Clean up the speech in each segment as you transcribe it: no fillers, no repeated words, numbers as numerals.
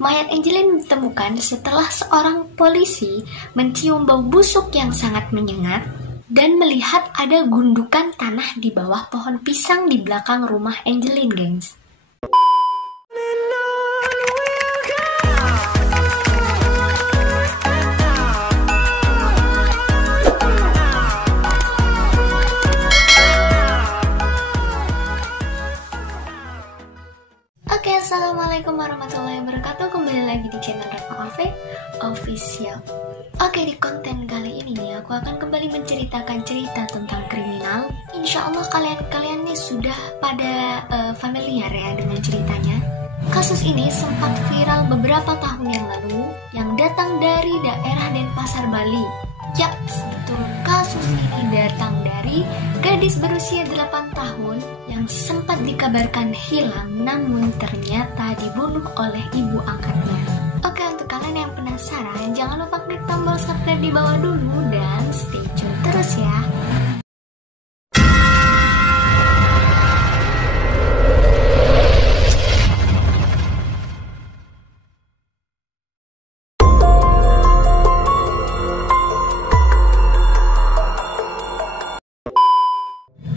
Mayat Angeline ditemukan setelah seorang polisi mencium bau busuk yang sangat menyengat dan melihat ada gundukan tanah di bawah pohon pisang di belakang rumah Angeline, gengs. Oke, assalamualaikum warahmatullahi wabarakatuh. Kembali lagi di channel Reva Ave Official. Oke, di konten kali ini nih aku akan kembali menceritakan cerita tentang kriminal. Insya Allah kalian nih sudah pada familiar ya dengan ceritanya. Kasus ini sempat viral beberapa tahun yang lalu yang datang dari daerah Denpasar, Bali. Yap, betul, kasus ini datang dari gadis berusia 8 tahun yang sempat dikabarkan hilang namun ternyata dibunuh oleh ibu angkatnya. Oke, untuk kalian yang penasaran, jangan lupa klik tombol subscribe di bawah dulu dan stay tune terus ya.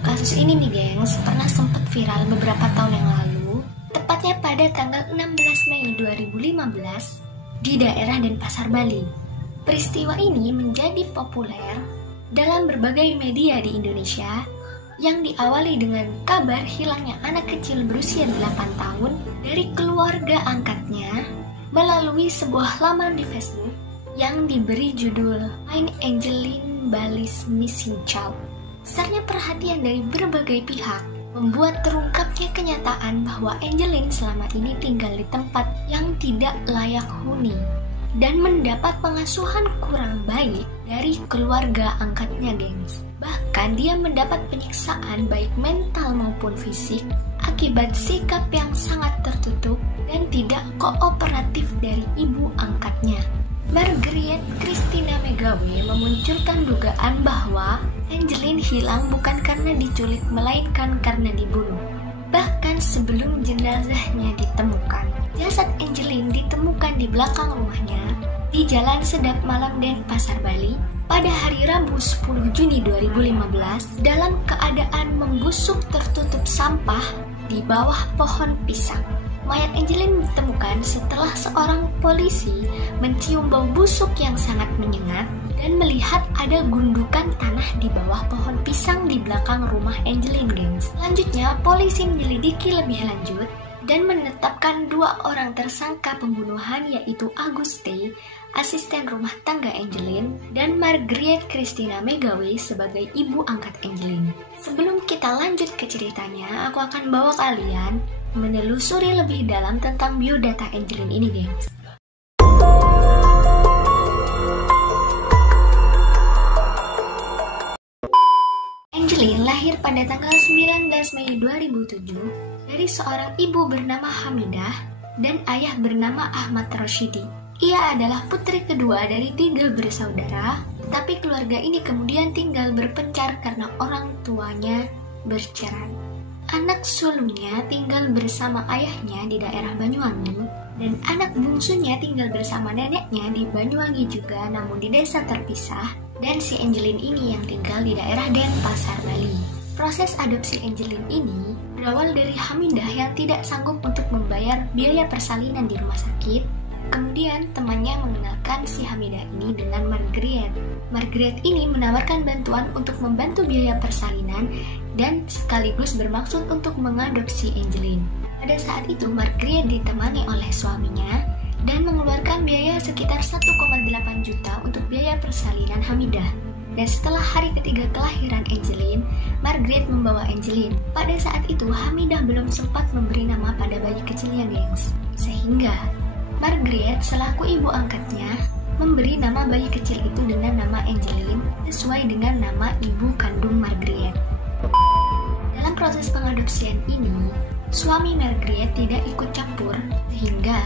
Kasus ini nih gengs, pernah sempat viral beberapa tahun yang lalu, tepatnya pada tanggal 16 Mei 2015 di daerah Denpasar, Bali. Peristiwa ini menjadi populer dalam berbagai media di Indonesia yang diawali dengan kabar hilangnya anak kecil berusia 8 tahun dari keluarga angkatnya melalui sebuah laman di Facebook yang diberi judul Find Angeline Bali's Missing Child. Besarnya perhatian dari berbagai pihak membuat terungkapnya kenyataan bahwa Angeline selama ini tinggal di tempat yang tidak layak huni dan mendapat pengasuhan kurang baik dari keluarga angkatnya, gengs. Bahkan dia mendapat penyiksaan baik mental maupun fisik akibat sikap yang sangat tertutup dan tidak kooperatif dari ibu angkatnya. Margaret Christina Megawe memunculkan dugaan bahwa Angeline hilang bukan karena diculik melainkan karena dibunuh. Bahkan sebelum jenazahnya ditemukan, jasad Angeline ditemukan di belakang rumahnya di Jalan Sedap Malam Denpasar, Bali pada hari Rabu 10 Juni 2015 dalam keadaan membusuk tertutup sampah di bawah pohon pisang. Mayat Angeline ditemukan setelah seorang polisi mencium bau busuk yang sangat menyengat dan melihat ada gundukan tanah di bawah pohon pisang di belakang rumah Angeline, gengs. Selanjutnya, polisi menyelidiki lebih lanjut dan menetapkan 2 orang tersangka pembunuhan, yaitu Aguste, asisten rumah tangga Angeline, dan Margaret Christina Megawe sebagai ibu angkat Angeline. Sebelum kita lanjut ke ceritanya, aku akan bawa kalian menelusuri lebih dalam tentang biodata Angeline ini, gengs. Angeline lahir pada tanggal 19 Mei 2007 dari seorang ibu bernama Hamidah dan ayah bernama Ahmad Roshidi. Ia adalah putri kedua dari 3 bersaudara, tetapi keluarga ini kemudian tinggal berpencar karena orang tuanya bercerai. Anak sulungnya tinggal bersama ayahnya di daerah Banyuwangi dan anak bungsunya tinggal bersama neneknya di Banyuwangi juga, namun di desa terpisah, dan si Angeline ini yang tinggal di daerah Denpasar, Bali. Proses adopsi Angeline ini berawal dari Hamidah yang tidak sanggup untuk membayar biaya persalinan di rumah sakit. Kemudian temannya mengenalkan si Hamidah ini dengan Margaret. Margaret ini menawarkan bantuan untuk membantu biaya persalinan dan sekaligus bermaksud untuk mengadopsi Angeline. Pada saat itu Margaret ditemani oleh suaminya dan mengeluarkan biaya sekitar 1,8 juta untuk biaya persalinan Hamidah. Dan setelah hari ketiga kelahiran Angeline, Margaret membawa Angeline. Pada saat itu Hamidah belum sempat memberi nama pada bayi kecilnya, gengs. Sehingga Margaret selaku ibu angkatnya memberi nama bayi kecil itu dengan nama Angeline sesuai dengan nama ibu kandung Margaret. Dalam proses pengadopsian ini, suami Margaret tidak ikut campur sehingga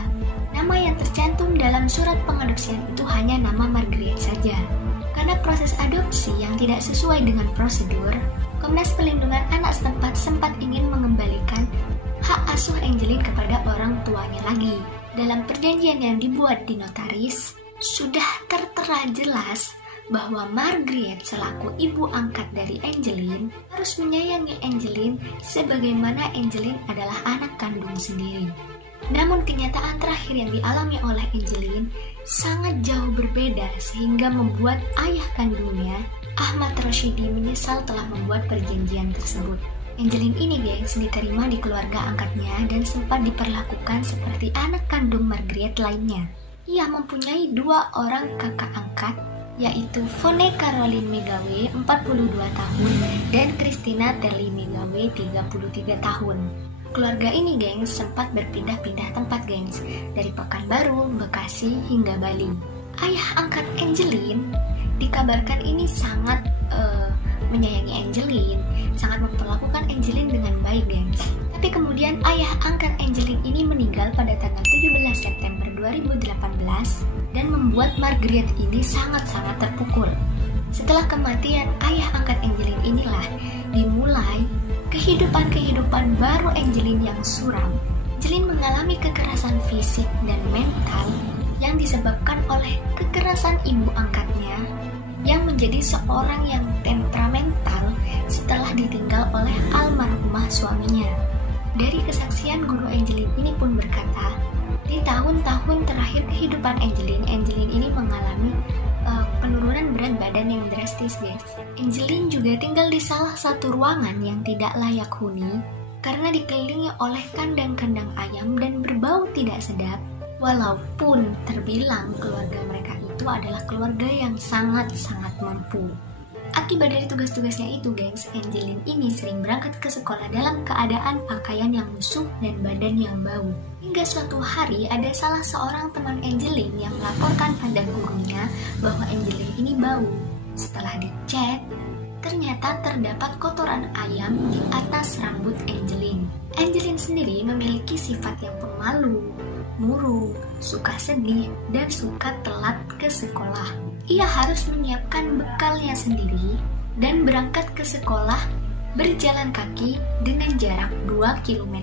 nama yang tercantum dalam surat pengadopsian itu hanya nama Margaret saja. Karena proses adopsi yang tidak sesuai dengan prosedur, Komnas Perlindungan Anak setempat sempat ingin mengembalikan hak asuh Angeline kepada orang tuanya lagi. Dalam perjanjian yang dibuat di notaris, sudah tertera jelas bahwa Margaret selaku ibu angkat dari Angeline harus menyayangi Angeline sebagaimana Angeline adalah anak kandung sendiri. Namun kenyataan terakhir yang dialami oleh Angeline sangat jauh berbeda sehingga membuat ayah kandungnya, Ahmad Rashidi, menyesal telah membuat perjanjian tersebut. Angeline ini gengs diterima di keluarga angkatnya dan sempat diperlakukan seperti anak kandung Margaret lainnya. Ia mempunyai 2 orang kakak angkat, yaitu Vone Caroline Megawe 42 tahun dan Christina Terli Megawe 33 tahun. Keluarga ini gengs sempat berpindah-pindah tempat gengs, dari Pekanbaru, Bekasi hingga Bali. Ayah angkat Angeline dikabarkan ini sangat menyayangi Angeline, sangat memperlakukan Angeline dengan baik gengs. Tapi kemudian ayah angkat Angeline ini meninggal pada tanggal 17 September 2018 dan membuat Margaret ini sangat-sangat terpukul. Setelah kematian ayah angkat Angeline inilah dimulai kehidupan baru Angeline yang suram. Angeline mengalami kekerasan fisik dan mental yang disebabkan oleh kekerasan ibu angkatnya yang menjadi seorang yang temperamental setelah ditinggal oleh almarhumah suaminya. Dari kesaksian guru Angeline ini pun berkata, di tahun-tahun terakhir kehidupan Angeline ini mengalami penurunan berat badan yang drastis guys. Angeline juga tinggal di salah satu ruangan yang tidak layak huni karena dikelilingi oleh kandang-kandang ayam dan berbau tidak sedap, walaupun terbilang keluarga mereka itu adalah keluarga yang sangat-sangat mampu. Akibat dari tugas-tugasnya itu gengs, Angeline ini sering berangkat ke sekolah dalam keadaan pakaian yang lusuh dan badan yang bau. Hingga suatu hari ada salah seorang teman Angeline yang melaporkan pada gurunya bahwa Angeline ini bau. Setelah dicek, ternyata terdapat kotoran ayam di atas rambut Angeline. Angeline sendiri memiliki sifat yang pemalu, murung, suka sedih, dan suka telat ke sekolah. Ia harus menyiapkan bekalnya sendiri dan berangkat ke sekolah berjalan kaki dengan jarak 2 km.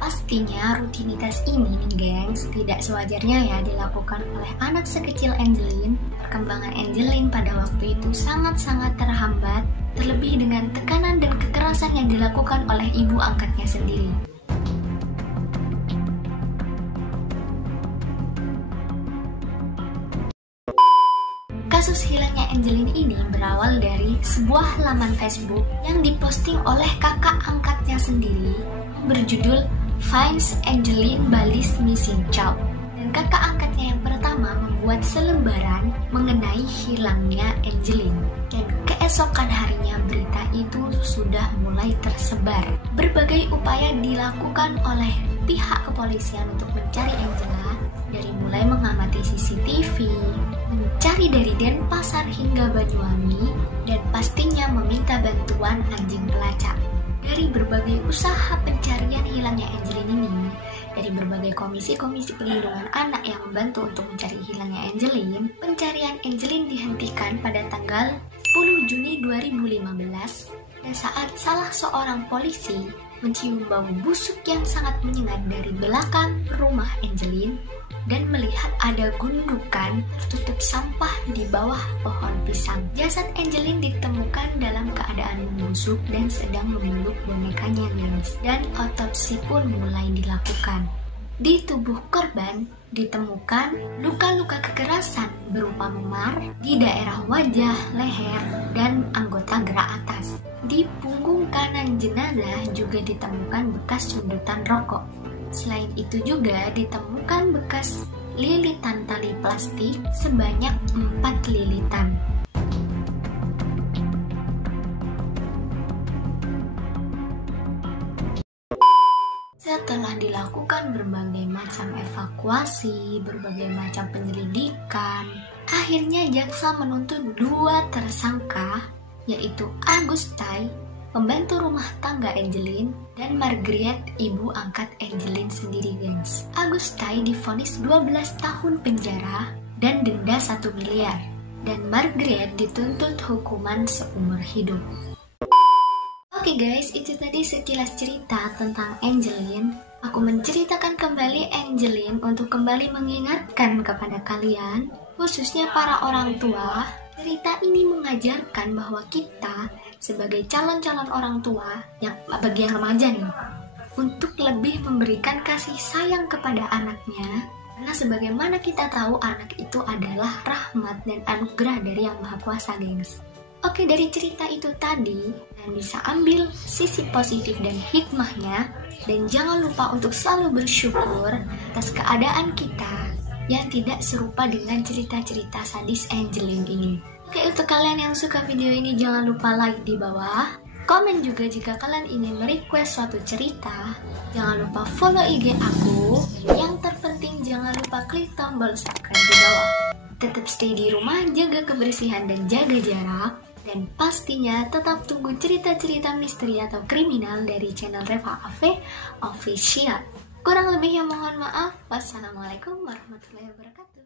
Pastinya rutinitas ini nih gengs tidak sewajarnya ya dilakukan oleh anak sekecil Angeline. Perkembangan Angeline pada waktu itu sangat-sangat terhambat, terlebih dengan tekanan dan kekerasan yang dilakukan oleh ibu angkatnya sendiri. Kasus hilangnya Angeline ini berawal dari sebuah laman Facebook yang diposting oleh kakak angkatnya sendiri berjudul Finds Angeline Bali's Missing Child. Dan kakak angkatnya yang pertama membuat selembaran mengenai hilangnya Angeline. Dan keesokan harinya berita itu sudah mulai tersebar. Berbagai upaya dilakukan oleh pihak kepolisian untuk mencari Angela, dari mulai mengamati CCTV, mencari dari Denpasar hingga Banyuwangi, dan pastinya meminta bantuan anjing pelacak. Dari berbagai usaha pencarian hilangnya Angeline ini, dari berbagai komisi-komisi pelindungan anak yang membantu untuk mencari hilangnya Angeline, pencarian Angeline dihentikan pada tanggal 10 Juni 2015 dan saat salah seorang polisi mencium bau busuk yang sangat menyengat dari belakang rumah Angeline dan melihat ada gundukan tertutup sampah di bawah pohon pisang. Jasad Angeline ditemukan dalam keadaan membusuk dan sedang memeluk bonekanya guys. Dan otopsi pun mulai dilakukan. Di tubuh korban ditemukan luka-luka kekerasan berupa memar di daerah wajah, leher, dan anggota gerak atas. Di punggung kanan jenazah juga ditemukan bekas sundutan rokok. Selain itu juga ditemukan bekas lilitan tali plastik sebanyak 4 lilitan. Setelah dilakukan berbagai macam evakuasi, berbagai macam penyelidikan, akhirnya jaksa menuntut 2 tersangka, yaitu Agustai, pembantu rumah tangga Angeline, dan Margaret, ibu angkat Angeline sendiri guys. Agustai divonis 12 tahun penjara dan denda 1 miliar, dan Margaret dituntut hukuman seumur hidup. Oke guys, itu tadi sekilas cerita tentang Angeline. Aku menceritakan kembali Angeline untuk kembali mengingatkan kepada kalian, khususnya para orang tua. Cerita ini mengajarkan bahwa kita sebagai calon-calon orang tua, yang bagi yang remaja nih, untuk lebih memberikan kasih sayang kepada anaknya. Karena sebagaimana kita tahu, anak itu adalah rahmat dan anugerah dari Yang Maha Kuasa, gengs. Oke, dari cerita itu tadi, kalian bisa ambil sisi positif dan hikmahnya, dan jangan lupa untuk selalu bersyukur atas keadaan kita yang tidak serupa dengan cerita-cerita sadis Angeline ini. Oke, untuk kalian yang suka video ini, jangan lupa like di bawah, komen juga jika kalian ingin merequest suatu cerita. Jangan lupa follow IG aku. Yang terpenting jangan lupa klik tombol subscribe di bawah. Tetap stay di rumah, jaga kebersihan dan jaga jarak. Dan pastinya tetap tunggu cerita-cerita misteri atau kriminal dari channel Reva Ave Official. Kurang lebihnya mohon maaf. Wassalamualaikum warahmatullahi wabarakatuh.